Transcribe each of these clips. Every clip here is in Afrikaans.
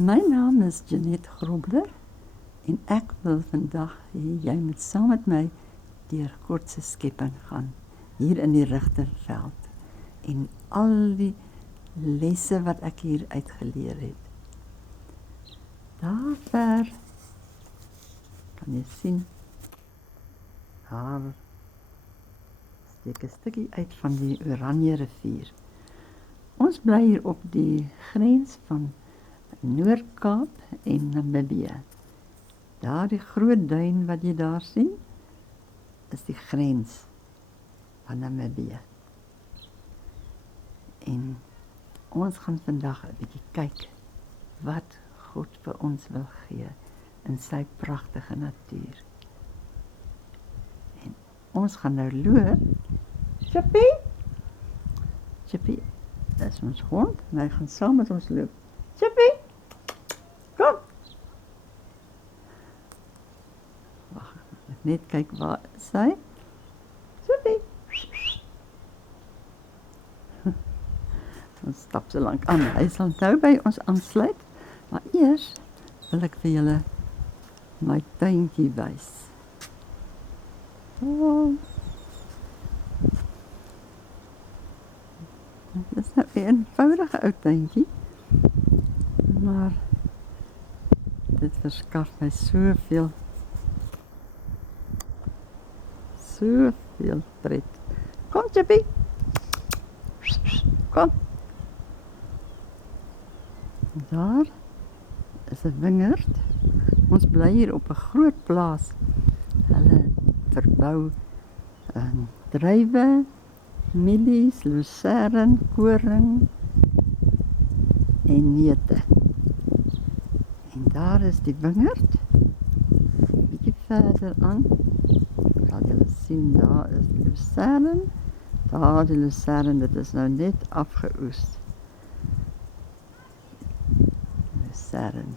My naam is Jeanette Grobler en ek wil vandag hê jy moet saam met my deur God se skepping gaan hier in die Rigterveld en al die lesse wat ek hier uitgeleer het. Daar ver kan jy sien daar steek 'n stukkie uit van die Oranje rivier. Ons bly hier op die grens van Noord-Kaap en Namibië. Daar die groot duin wat jy daar sien, is die grens van Namibië. En ons gaan vandag 'n bietjie kyk wat God vir ons wil gee in sy pragtige natuur. En ons gaan nou loop. Chippy! Chippy is ons hond en hy gaan saam met ons loop. Chippy! Kom! Wag, net kyk waar is hy. Chippy! Ons stap so lank aan. Hy sal nou by ons aansluit, maar eers wil ek vir julle my tuintjie wys. Oh. Dit is nou 'n eenvoudige ou tuintjie, maar dit verskaf my soveel pret. Kom Chippy! Kom! Daar is 'n wingerd. Ons bly hier op 'n groot plaas. Hulle verbou druiwe, mielies, lucern, koring en neute. En daar is die wingerd. Bietjie verder aan. Kan julle sien, daar is die lucern. Daar die lucern, dit is nou net afgeoes. Lucern.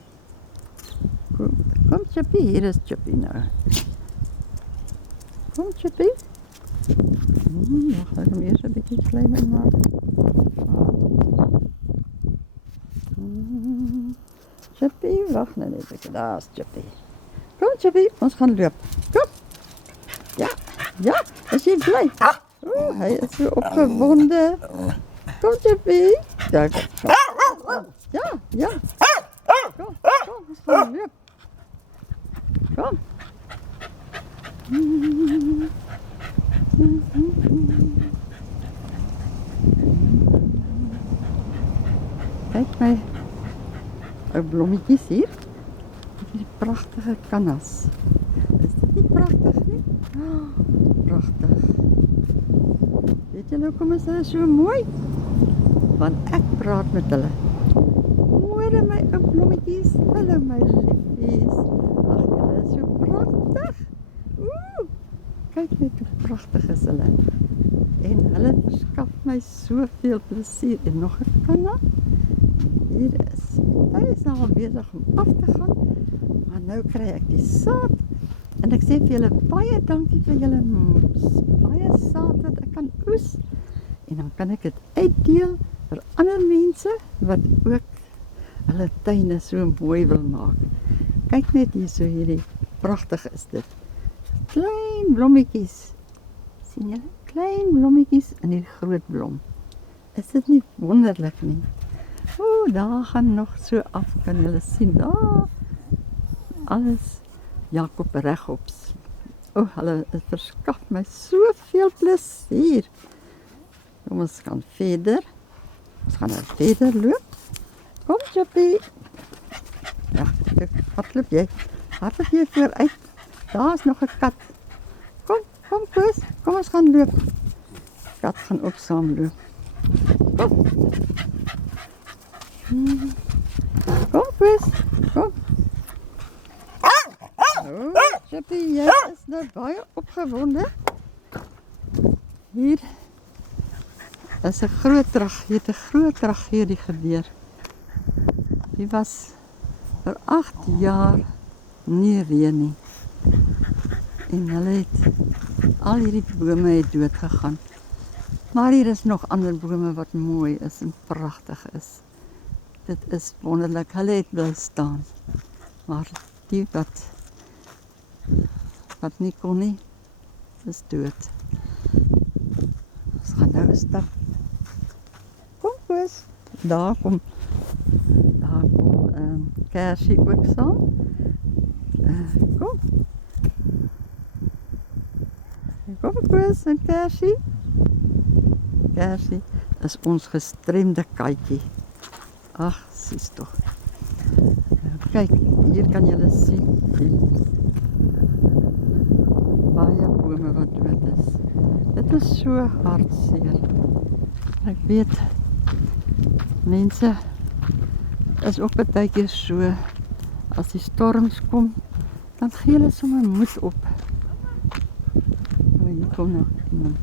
Kom Chippy, hier is Chippy nou. Kom Chippy. Mag ek hom eers 'n bietjie kleiner maak? Chippy, wag nou net, daar's Chippy. Kom Chippy, ons gaan loop. Kom. Ja, is jy bly? Hy is so opgewonde. Kom Chippy. Ja. Kom, ons gaan loop. Kom. Kyk my ou blommetjies hier. Die pragtige kannas. Is dit nie pragtig nie? Pragtig. Weet julle hoekom is hulle so mooi? Want ek praat met hulle. Môre my ou blommetjies. Hallo my liefies. Ag, julle is so pragtig. Kyk net hoe pragtig is hulle. En hulle verskaf my soveel plesier. En nog 'n kanna. Hier is. Hy is al besig om af te gaan. Maar nou kry ek die saad. En ek sê vir julle baie dankie vir julle baie saad wat ek kan oes. En dan kan ek dit uitdeel vir ander mense wat ook hulle tuine so mooi wil maak. Kyk net hier so hierdie, pragtig is dit. Klein blommetjies. Sien julle? Klein blommetjies in die groot blom. Is dit nie wonderlik nie? Daar gaan nog so af, kan julle sien. Daar, alles Jakob regops. Hulle verskaf my soveel plesier. Kom ons gaan verder. Ons gaan nou verder loop. Kom Chippy. Ja, hardloop jy. Hardloop jy vooruit. Daar is nog 'n kat. Kom Koos, kom ons gaan loop. Kat gaan ook saam loop. Kom. Kom Koos, kom. Chippy, jy is nou baie opgewonde. Hier is 'n groot tragedie gebeur. Die was vir 8 jaar nie reën nie. En hulle het al hierdie bome het dood gegaan. Maar hier is nog ander bome wat mooi is en pragtig is. Dit is wonderlik. Hulle het bly staan. Maar die wat nie kon nie, is dood. Ons gaan nou 'n stap. Kom Koos. Daar kom Kersie ook saam. Kom. Kom Koos en Kersie. Kersie is ons gestremde katjie. Ag, sies tog. Kyk, hier kan julle sien baie bome wat dood is. Dit is so hartseer. Ek weet, mense is ook partykeer so, as die storms kom, dan gee hulle sommer moed op. Oh, hier kom nog iemand.